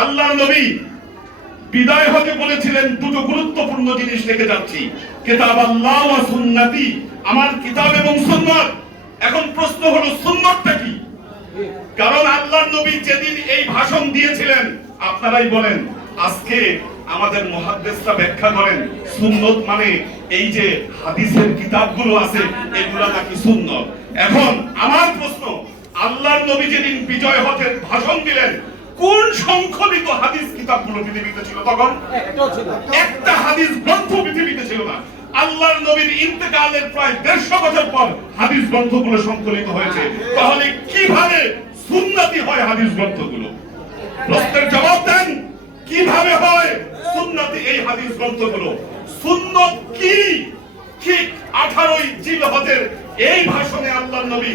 আল্লাহ নবী বিদায় হতে বলেছিলেন, দুটো গুরুত্বপূর্ণ জিনিস রেখে যাচ্ছি। কিতাব আল্লাহ ওয়া সুন্নতি, আমার কিতাব এবং সুন্নাত। এখন প্রশ্ন হলো, সুন্নাতটা কি? কারণ আল্লাহর নবী যেদিন এই ভাষণ দিয়েছিলেন, আপনারাই বলেন, আজকে আমাদের মহাদ্দেশরা ব্যাখ্যা করেন, সুন্নত মানে এই যে হাদিসের কিতাবগুলো আছে, এগুলা নাকি সুন্নত। এখন আমার প্রশ্ন আল্লাহর নবী যেদিন বিজয় হতে ভাষণ দিলেন কোন সংখ্যলিত হাদিস কিতাবগুলো পৃথিবীতে ছিল তখন? একটা হাদিস গ্রন্থ পৃথিবীতে ছিল না। আল্লাহর নবীর ইন্তেকালের প্রায় দেড়শো বছর পর হাদিস গ্রন্থগুলো সংকলিত হয়েছে। তাহলে কীভাবে সুন্নতি হয় হাদিস গ্রন্থগুলো? প্রশ্নের জবাব দেন। কীভাবে হয় সুন্নতি এই হাদিস গ্রন্থগুলো? সুন্নত কি? ঠিক আঠারোই জিলহজের এই ভাষণে আল্লাহ নবী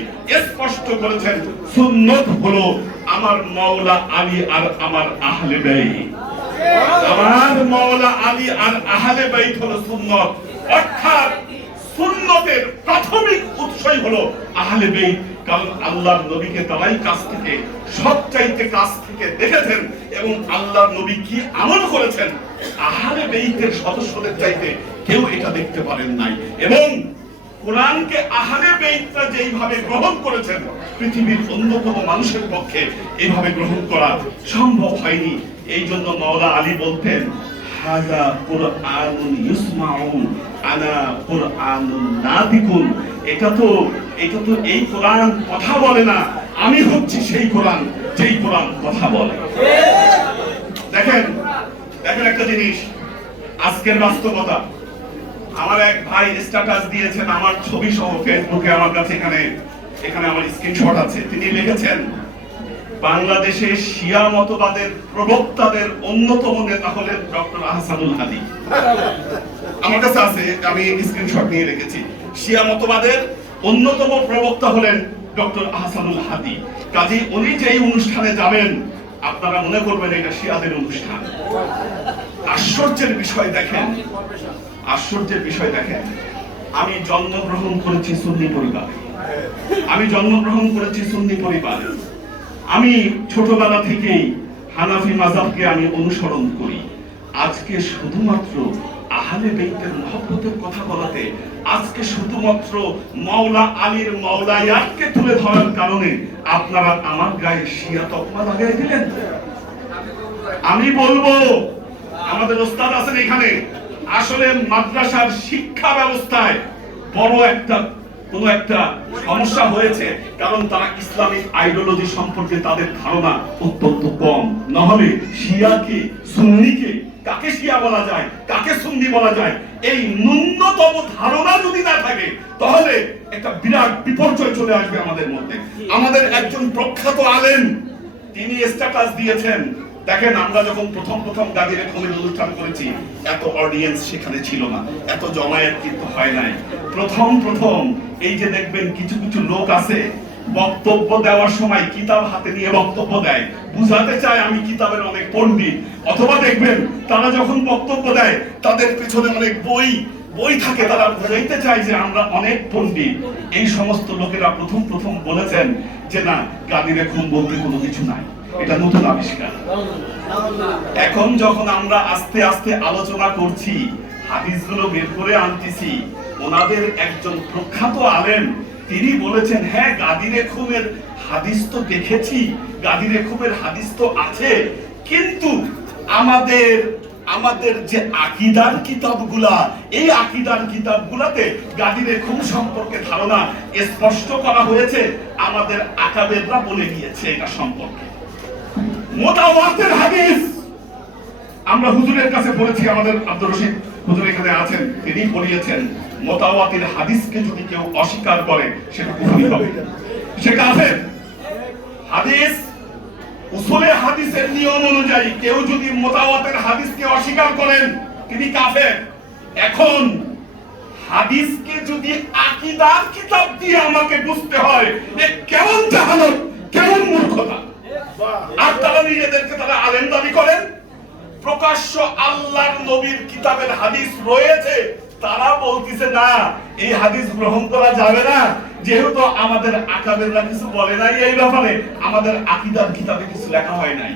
স্পষ্ট করেছেন সুন্নত হলো আমার মাওলা আলী আর আমার আহলে বেই আমার মাওলা আলী আর আহলে বাইত হলো সুন্নত। অর্থাৎ সুন্নতের প্রাথমিক উৎসই হলো আহলে বাইত। কারণ আল্লাহর নবীকে তারাই কাছ থেকে, সবচাইতে কাছ থেকে দেখেছেন এবং আল্লাহর নবী কি আমল করেছেন, আহলে বাইতের সদস্যদের চাইতে কেউ এটা দেখতে পারেন নাই। এবং কোরআনকে আহলে বেইতরা যেইভাবে গ্রহণ করেছেন, পৃথিবীর অন্য কোনো মানুষের পক্ষে এইভাবে গ্রহণ করা সম্ভব হয়নি। এই জন্য মাওলা আলী বলতেন হাজা কুরআনুন ইউসমাউন আনা কুরআনুন নাদিকুন। এটা তো এটা তো এই কোরআন কথা বলে না। আমি হচ্ছি সেই কোরআন যেই কোরআন কথা বলে। দেখেন দেখেন একটা জিনিস, আজকের বাস্তবতা। আমার এক ভাই স্ট্যাটাস দিয়েছেন, আমার ছবি সহ ফেসবুকে আমার কাছে এখানে এখানে আমার স্ক্রিনশট আছে। তিনি লিখেছেন, বাংলাদেশে শিয়া মতবাদের প্রবক্তাদের অন্যতম নেতা হলেন ডক্টর আহসানুল হাদি। আমার কাছে আছে, আমি স্ক্রিনশট নিয়ে রেখেছি। শিয়া মতবাদের অন্যতম প্রবক্তা হলেন ডক্টর আহসানুল হাদি। কাজী উনি যেই অনুষ্ঠানে যাবেন, আপনারা মনে করবেন এটা শিয়াদের অনুষ্ঠান। আশ্চর্যের বিষয় দেখেন আশ্চর্যের বিষয় দেখেন, আমি জন্মগ্রহণ করেছি সুন্নি পরিবারে। আমি জন্মগ্রহণ করেছি সুন্নি পরিবারে। আমি ছোটবেলা থেকেই হানাফি মাজাবকে আমি অনুসরণ করি। আজকে শুধুমাত্র আহলে বেইতের মহব্বতের কথা বলাতে, আজকে শুধুমাত্র মাওলা আলীর মাওলায়াতকে তুলে ধরার কারণে আপনারা আমার গায়ে শিয়া তকমা লাগাই দিলেন। আমি বলব, আমাদের ওস্তাদ আছেন এখানে। আসলে মাদ্রাসার শিক্ষা ব্যবস্থায় বড় একটা, কোন একটা সমস্যা হয়েছে, কারণ তারা ইসলামিক আইডিওলজি সম্পর্কে তাদের ধারণা অত্যন্ত কম। নহলে শিয়াকে, সুন্নিকে কাকে শিয়া বলা যায়, কাকে সুন্নি বলা যায়? এই ন্যূনতম ধারণা যদি না থাকে, তাহলে একটা বিরাট বিপর্যয় চলে আসবে আমাদের মধ্যে। আমাদের একজন প্রখ্যাত আলেম, তিনি স্ট্যাটাস দিয়েছেন। দেখেন, আমরা যখন প্রথম প্রথম গাদিরে খমির অনুষ্ঠান করেছি, এত অডিয়েন্স সেখানে ছিল না, এত জমায়েত কিন্তু হয় নাই। প্রথম প্রথম এই যে দেখবেন কিছু কিছু লোক আছে, বক্তব্য দেওয়ার সময় কিতাব হাতে নিয়ে বক্তব্য দেয়। বুঝাতে চায় আমি কিতাবের অনেক পণ্ডিত। অথবা দেখবেন, তারা যখন বক্তব্য দেয়, তাদের পেছনে অনেক বই বই থাকে, তারা বোঝাইতে চায় যে আমরা অনেক পণ্ডিত। এই সমস্ত লোকেরা প্রথম প্রথম বলেছেন যে না গাদিরে খুন বলতে কোনো কিছু নাই। এটা নতুন আবিষ্কার। এখন যখন আমরা আস্তে আস্তে আলোচনা করছি, হাদিসগুলো বের করে আনতেছি, ওনাদের একজন প্রখ্যাত আলেম, তিনি বলেছেন হ্যাঁ গাদিরে খুমের হাদিস তো দেখেছি, গাদিরে খুমের হাদিস তো আছে, কিন্তু আমাদের আমাদের যে আকিদার কিতাবগুলা, এই আকিদার কিতাবগুলাতে গাদিরে খুন সম্পর্কে ধারণা স্পষ্ট করা হয়েছে, আমাদের আকাবেররা বলে গিয়েছে এটা সম্পর্কে। মোতাওয়াতের হাদিস। আমরা হুজুরের কাছে পড়েছি আমাদের আব্দুর রশিদ, হুজুর এখানে আছেন, তিনি পড়িয়েছেন মোতাওয়াতের হাদিসকে যদি কেউ অস্বীকার করে, সেটা কুফরি হবে। সে কাফের হাদিস উসুলে হাদিসের নিয়ম অনুযায়ী কেউ যদি মোতাওয়াতের হাদিসকে অস্বীকার করেন, তিনি কাফের। এখন হাদিসকে যদি আকিদার কিতাব দিয়ে আমাকে বুঝতে হয়, এ কেমন আর তারা নিজেদেরকে তারা আলেম দাবি করেন। প্রকাশ্য আল্লাহর নবীর কিতাবের হাদিস রয়েছে। তারা বলতেছে, না, এই হাদিস গ্রহণ করা যাবে না। যেহেতু আমাদের আকাবেররা কিছু বলে নাই এই ব্যাপারে, আমাদের আকিদার কিতাবে কিছু লেখা হয় নাই।